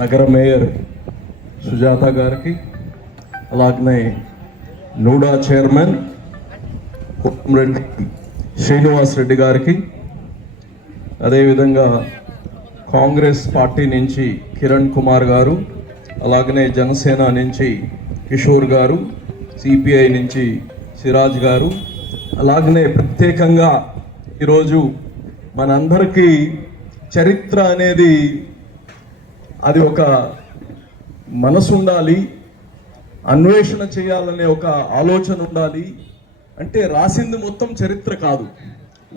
నగర మేయర్ సుజాత గారికి, అలాగనే నూడా చైర్మన్ కోమరెడ్డి శ్రీనివాస్ రెడ్డి గారికి, అదేవిధంగా కాంగ్రెస్ పార్టీ నుంచి కిరణ్ కుమార్ గారు, అలాగనే జనసేన నుంచి కిషోర్ గారు, సిపిఐ నుంచి సిరాజ్ గారు, అలాగనే ప్రత్యేకంగా ఈరోజు మనందరికీ చరిత్ర అనేది అది ఒక మనసు ఉండాలి, అన్వేషణ చేయాలనే ఒక ఆలోచన ఉండాలి. అంటే రాసింది మొత్తం చరిత్ర కాదు,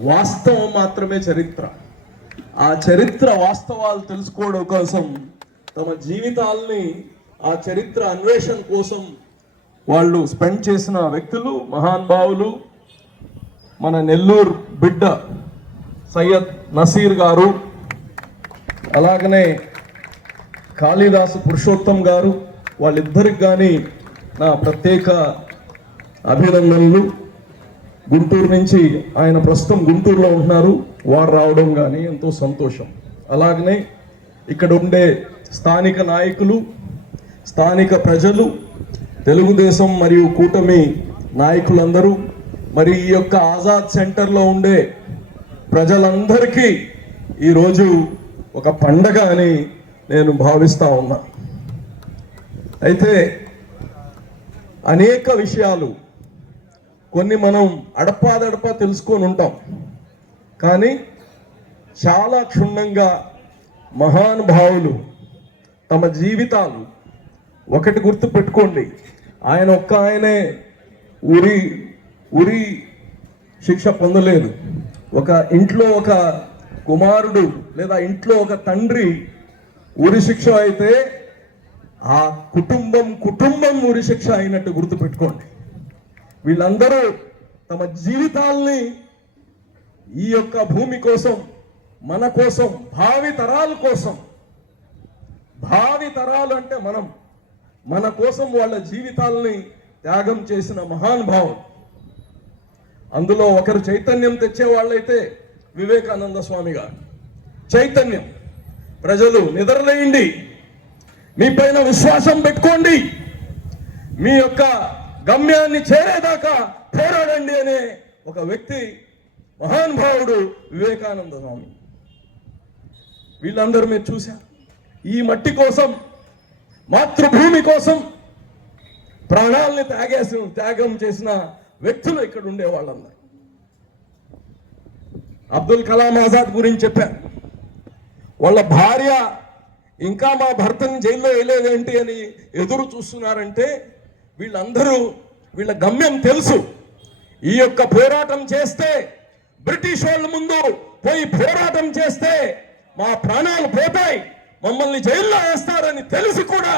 వాస్తవం మాత్రమే చరిత్ర. ఆ చరిత్ర వాస్తవాలు తెలుసుకోవడం కోసం తమ జీవితాల్ని ఆ చరిత్ర అన్వేషణ కోసం వాళ్ళు స్పెండ్ చేసిన వ్యక్తులు, మహానుభావులు. మన నెల్లూరు బిడ్డ సయ్యద్ నసీర్ గారు, అలాగనే కాళిదాసు పురుషోత్తం గారు, వాళ్ళిద్దరికి కానీ నా ప్రత్యేక అభినందనలు. గుంటూరు నుంచి ఆయన ప్రస్తుతం గుంటూరులో ఉంటున్నారు, వారు రావడం కానీ ఎంతో సంతోషం. అలాగనే ఇక్కడ ఉండే స్థానిక నాయకులు, స్థానిక ప్రజలు, తెలుగుదేశం మరియు కూటమి నాయకులందరూ, మరి ఈ యొక్క ఆజాద్ సెంటర్లో ఉండే ప్రజలందరికీ ఈరోజు ఒక పండగ అని నేను భావిస్తూ ఉన్నా. అయితే అనేక విషయాలు కొన్ని మనం అడపాదడపా తెలుసుకొని ఉంటాం, కానీ చాలా క్షుణ్ణంగా మహానుభావులు తమ జీవితాలు, ఒకటి గుర్తు పెట్టుకోండి, ఆయన ఒక్క ఆయనే ఉరి శిక్ష పొందలేదు. ఒక ఇంట్లో ఒక కుమారుడు లేదా ఇంట్లో ఒక తండ్రి ఉరి శిక్ష అయితే ఆ కుటుంబం ఉరి శిక్ష అయినట్టు గుర్తుపెట్టుకోండి. వీళ్ళందరూ తమ జీవితాల్ని ఈ యొక్క భూమి కోసం, మన కోసం, భావి తరాల కోసం, భావి తరాలు అంటే మన కోసం వాళ్ళ జీవితాల్ని త్యాగం చేసిన మహానుభావం. అందులో ఒకరు చైతన్యం తెచ్చే వాళ్ళైతే వివేకానంద స్వామి గారు. చైతన్యం, ప్రజలు నిద్రలేయండి, మీ పైన విశ్వాసం పెట్టుకోండి, మీ యొక్క గమ్యాన్ని చేరేదాకా పోరాడండి అనే ఒక వ్యక్తి, మహానుభావుడు వివేకానంద స్వామి. వీళ్ళందరూ మీరు చూశారు, ఈ మట్టి కోసం, మాతృభూమి కోసం ప్రాణాలని త్యాగం చేసిన వ్యక్తులు ఇక్కడ ఉండే వాళ్ళందరూ. అబ్దుల్ కలాం ఆజాద్ గురించి చెప్పారు. వాళ్ళ భార్య ఇంకా మా భర్తని జైల్లో వేయలేదేంటి అని ఎదురు చూస్తున్నారంటే వీళ్ళందరూ, వీళ్ళ గమ్యం తెలుసు. ఈ యొక్క పోరాటం చేస్తే, బ్రిటిష్ వాళ్ళ ముందు పోయి పోరాటం చేస్తే మా ప్రాణాలు పోతాయి, మమ్మల్ని జైల్లో వేస్తారని తెలిసి కూడా,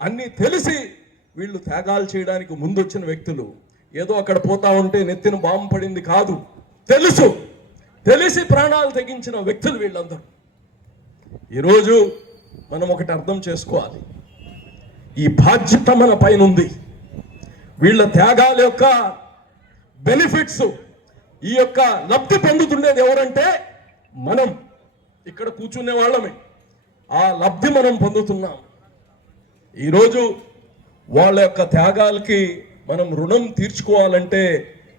అన్నీ తెలిసి వీళ్ళు త్యాగాలు చేయడానికి ముందొచ్చిన వ్యక్తులు. ఏదో అక్కడ పోతా ఉంటే నెత్తిన బాంబు పడింది కాదు, తెలిసి ప్రాణాలు తెగించిన వ్యక్తులు వీళ్ళందరూ. ఈరోజు మనం ఒకటి అర్థం చేసుకోవాలి, ఈ బాధ్యత మన పైన ఉంది. వీళ్ళ త్యాగాల యొక్క బెనిఫిట్స్, ఈ యొక్క లబ్ధి పొందుతుండేది ఎవరంటే మనం ఇక్కడ కూర్చునే వాళ్ళమే. ఆ లబ్ధి మనం పొందుతున్నాం. ఈరోజు వాళ్ళ యొక్క త్యాగాలకి మనం రుణం తీర్చుకోవాలంటే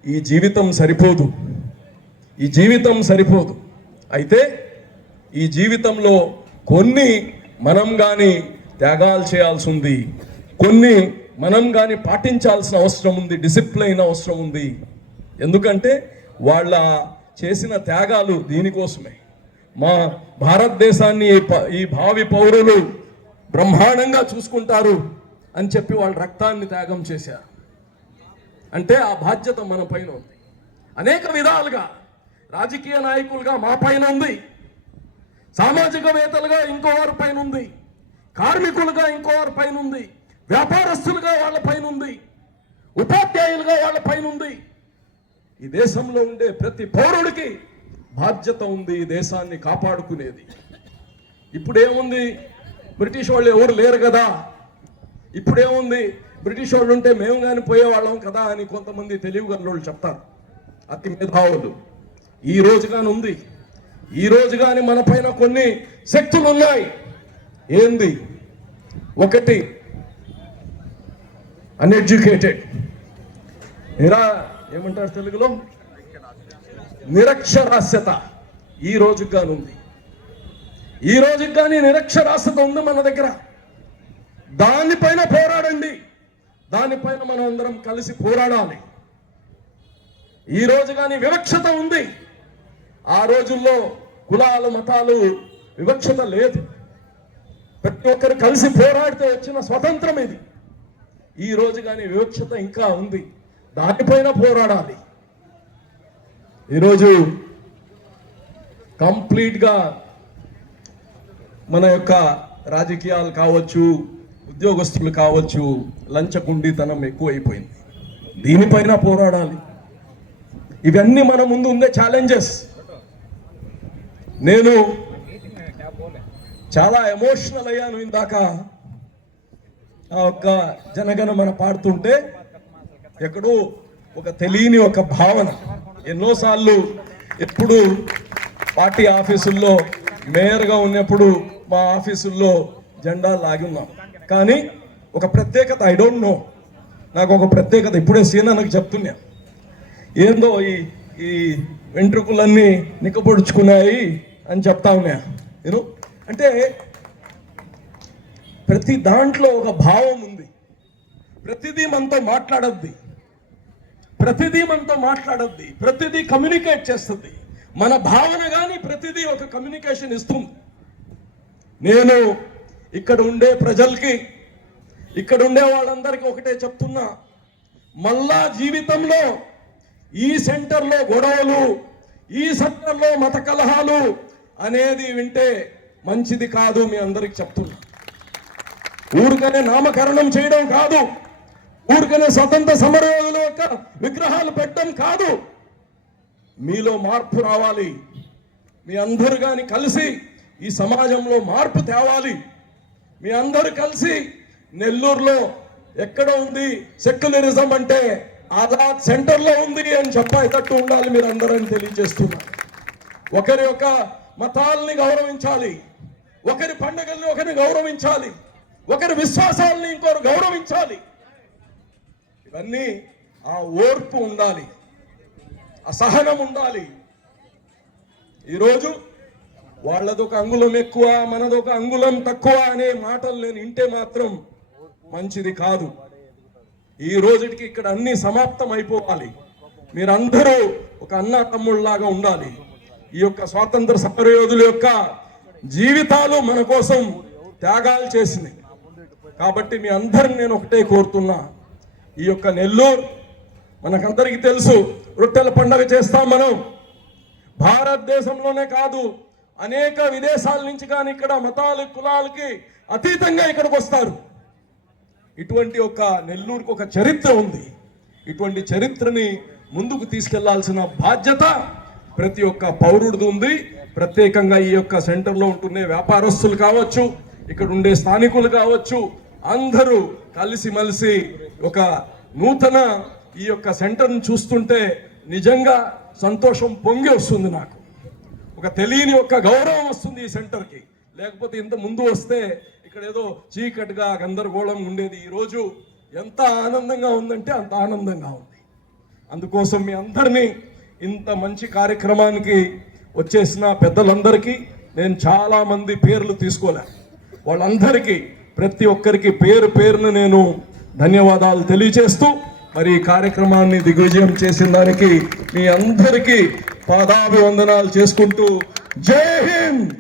ఈ జీవితం సరిపోదు. అయితే ఈ జీవితంలో కొన్ని మనం కానీ త్యాగాలు చేయాల్సి ఉంది, కొన్ని మనం కానీ పాటించాల్సిన అవసరం ఉంది, డిసిప్లైన్ అవసరం ఉంది. ఎందుకంటే వాళ్ళ చేసిన త్యాగాలు దీనికోసమే. మా భారతదేశాన్ని ఈ భావి పౌరులు బ్రహ్మాండంగా చూసుకుంటారు అని చెప్పి వాళ్ళ రక్తాన్ని త్యాగం చేశారు. అంటే ఆ బాధ్యత మన పైన ఉంది. అనేక విధాలుగా రాజకీయ నాయకులుగా మా పైన ఉంది, సామాజికవేత్తలుగా ఇంకోవారి పైన ఉంది, కార్మికులుగా ఇంకోవారి పైన ఉంది, వ్యాపారస్తులుగా వాళ్ళ పైన ఉంది, ఉపాధ్యాయులుగా వాళ్ళ పైన ఉంది. ఈ దేశంలో ఉండే ప్రతి పౌరుడికి బాధ్యత ఉంది ఈ దేశాన్ని కాపాడుకునేది. ఇప్పుడేముంది, బ్రిటిష్ వాళ్ళు ఎవరు లేరు కదా, ఇప్పుడేముంది, బ్రిటిష్ వాళ్ళు ఉంటే మేము కానీ పోయేవాళ్ళం కదా అని కొంతమంది తెలివిగల్లోళ్ళు చెప్తారు, అతి మేధావులు. ఈ రోజు కానీ ఉంది, ఈ రోజు కానీ మన పైన కొన్ని శక్తులు ఉన్నాయి, ఏంది? ఒకటి, అన్ఎడ్యుకేటెడ్, ఏమంటారు తెలుగులో, నిరక్షరాస్యత ఈ రోజుకి కానీ ఉంది. ఈ రోజుకి కానీ నిరక్షరాస్యత ఉంది మన దగ్గర. దానిపైన పోరాడండి, దానిపైన మనం అందరం కలిసి పోరాడాలి. ఈ రోజు కానీ వివక్షత ఉంది. ఆ రోజుల్లో కులాలు మతాలు వివక్షత లేదు. ప్రతి ఒక్కరు కలిసి పోరాడితే వచ్చిన స్వతంత్రం ఇది. ఈ రోజు కానీ వివక్షత ఇంకా ఉంది, దానిపైన పోరాడాలి. ఈరోజు కంప్లీట్గా మన యొక్క రాజకీయాలు కావచ్చు, ఉద్యోగస్తులు కావచ్చు, లంచగుండితనం ఎక్కువైపోయింది. దీనిపైన పోరాడాలి. ఇవన్నీ మన ముందు ఉండే ఛాలెంజెస్. నేను చాలా ఎమోషనల్ అయ్యాను ఇందాక ఆ ఒక్క జనగణమన పాడుతుంటే. ఎక్కడో ఒక తెలియని ఒక భావన. ఎన్నోసార్లు ఎప్పుడు పార్టీ ఆఫీసుల్లో మేయర్గా ఉన్నప్పుడు మా ఆఫీసుల్లో జెండా లాగి ఉన్నాం. కానీ ఒక ప్రత్యేకత, ఐ డోంట్ నో, నాకు ఒక ప్రత్యేకత ఇప్పుడే సీనన్నకు చెప్తున్నా. ఏందో ఈ వెంట్రుకలన్నీ నిక్కపొడుచుకున్నాయి అని చెప్తా ఉన్నా. అంటే ప్రతి దాంట్లో ఒక భావం ఉంది. ప్రతిదీ మనతో మాట్లాడద్ది, ప్రతిదీ కమ్యూనికేట్ చేస్తుంది. మన భావన కానీ ప్రతిదీ ఒక కమ్యూనికేషన్ ఇస్తుంది. నేను ఇక్కడ ఉండే ప్రజలకి, ఇక్కడ ఉండే వాళ్ళందరికీ ఒకటే చెప్తున్నా, మళ్ళా జీవితంలో ఈ సెంటర్లో గొడవలు, ఈ సెంటర్లో మత కలహాలు అనేది వింటే మంచిది కాదు. మీ అందరికి చెప్తున్నా, ఊరికనే నామకరణం చేయడం కాదు, ఊరికనే స్వతంత్ర సమరయోధుల యొక్క విగ్రహాలు పెట్టడం కాదు. మీలో మార్పు రావాలి. మీ అందరూ కానీ కలిసి ఈ సమాజంలో మార్పు తేవాలి. మీ అందరూ కలిసి నెల్లూరులో ఎక్కడ ఉంది సెక్యులరిజం అంటే ఆజాద్ సెంటర్లో ఉంది అని చెప్పేటట్టు ఉండాలి మీరు అందరూ అని తెలియజేస్తున్నారు. ఒకరి యొక్క మతాలని గౌరవించాలి, ఒకరి పండుగల్ని ఒకరిని గౌరవించాలి, ఒకరి విశ్వాసాలని ఇంకొకరు గౌరవించాలి. ఇవన్నీ ఆ ఓర్పు ఉండాలి, ఆ సహనం ఉండాలి. ఈరోజు వాళ్ళదొక అంగుళం ఎక్కువ, మనదొక అంగుళం తక్కువ అనే మాటలు నేను వింటే మాత్రం మంచిది కాదు. ఈ రోజుకి ఇక్కడ అన్ని సమాప్తం అయిపోవాలి. మీరందరూ ఒక అన్న తమ్ముళ్ళలాగా ఉండాలి. ఈ యొక్క స్వాతంత్ర సమరయోధుల యొక్క జీవితాలు మన కోసం త్యాగాలు చేసినాయి. కాబట్టి మీ అందరిని నేను ఒకటే కోరుతున్నా, ఈ యొక్క నెల్లూరు మనకందరికీ తెలుసు, రొట్టెల పండగ చేస్తాం మనం. భారతదేశంలోనే కాదు, అనేక విదేశాల నుంచి కానీ ఇక్కడ మతాలు కులాలకి అతీతంగా ఇక్కడికి వస్తారు. ఇటువంటి ఒక నెల్లూరుకు ఒక చరిత్ర ఉంది. ఇటువంటి చరిత్రని ముందుకు తీసుకెళ్లాల్సిన బాధ్యత ప్రతి ఒక్క పౌరుడిది ఉంది. ప్రత్యేకంగా ఈ యొక్క సెంటర్లో ఉంటున్న వ్యాపారస్తులు కావచ్చు, ఇక్కడ ఉండే స్థానికులు కావచ్చు, అందరూ కలిసిమెలిసి ఒక నూతన ఈ యొక్క సెంటర్ని చూస్తుంటే నిజంగా సంతోషం పొంగి వస్తుంది. నాకు ఒక తెలియని ఒక గౌరవం వస్తుంది ఈ సెంటర్కి. లేకపోతే ఇంత ముందు వస్తే ఇక్కడ ఏదో చీకటిగా గందరగోళం ఉండేది. ఈరోజు ఎంత ఆనందంగా ఉందంటే అంత ఆనందంగా ఉంది. అందుకోసం మీ అందరినీ ఇంత మంచి కార్యక్రమానికి వచ్చేసిన పెద్దలందరికీ నేను చాలా మంది పేర్లు తీసుకోలే, వాళ్ళందరికీ ప్రతి ఒక్కరికి పేరు పేరును నేను ధన్యవాదాలు తెలియజేస్తూ మరి ఈ కార్యక్రమాన్ని దిగ్విజయం చేసిన దానికి మీ అందరికీ పాదాభివందనాలు చేసుకుంటూ జై హింద్.